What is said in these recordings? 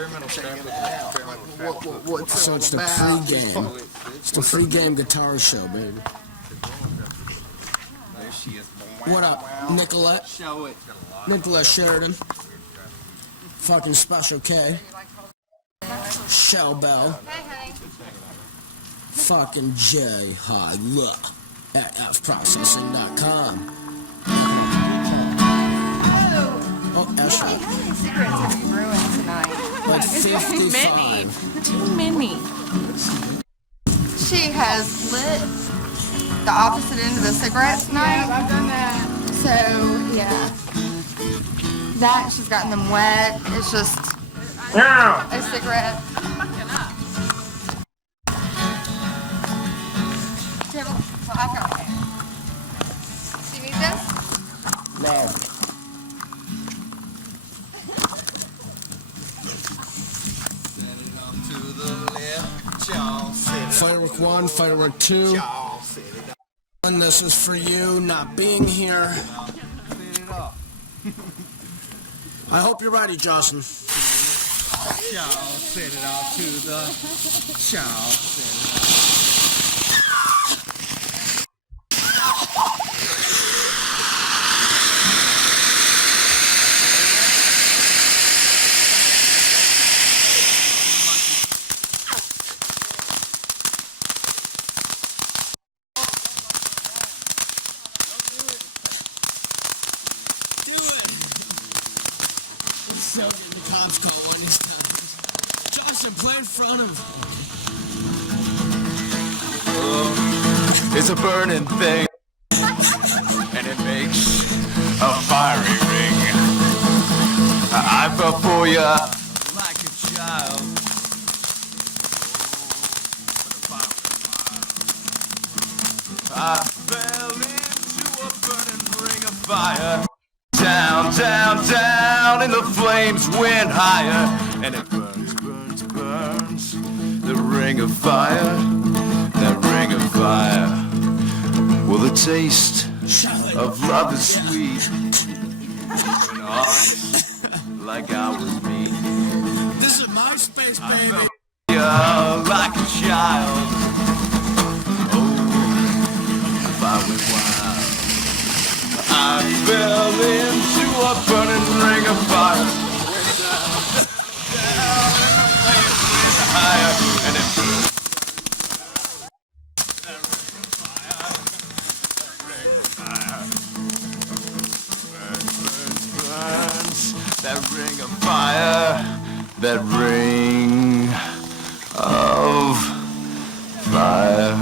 So it's the pre-game. It's the pre-game guitar show, baby. There she is. What up, Nicolette? Show it. Nicolette Sheridan. Fucking Special K. Shell Bell. Fucking J. High at fprocessing.com. Oh, Esha. How many cigarettes have you ruined tonight? Like It's 55. Too many. She has lit the opposite end of the cigarette tonight. Yeah, I've done that. So, yeah. That, she's gotten them wet. It's just a cigarette. Well, I've got one. Do you need this? No. Firework 1, Firework 2. And this is for you not being here. I hope you're ready, Justin. Y'all set it off to the y'all set it off. So getting the cops call when he's done. Justin, play in front of him. It's a burning thing, and it makes a fiery ring. I fell for you like a child. I fell into a burning ring of fire. Down, down, down, and the flames went higher. And it burns, burns, burns. The ring of fire, that ring of fire. Well, the taste of love is sweet. When hearts like ours meet. This is MySpace, I baby. felt like a child. Oh, if I went wild. I fell into a burning ring of fire. Down, and the flames went higher, and it burned. That ring of fire, burns, burns, burns. That ring of fire, that ring of fire.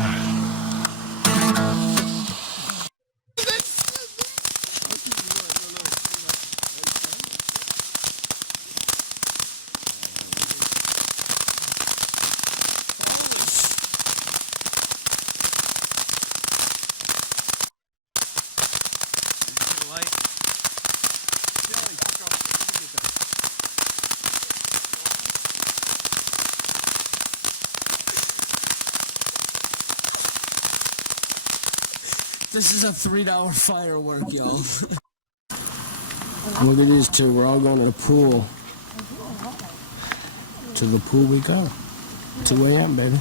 This is a $3 firework, yo. Look at these two. We're all going to the pool. To the pool we go. 2 a.m., baby.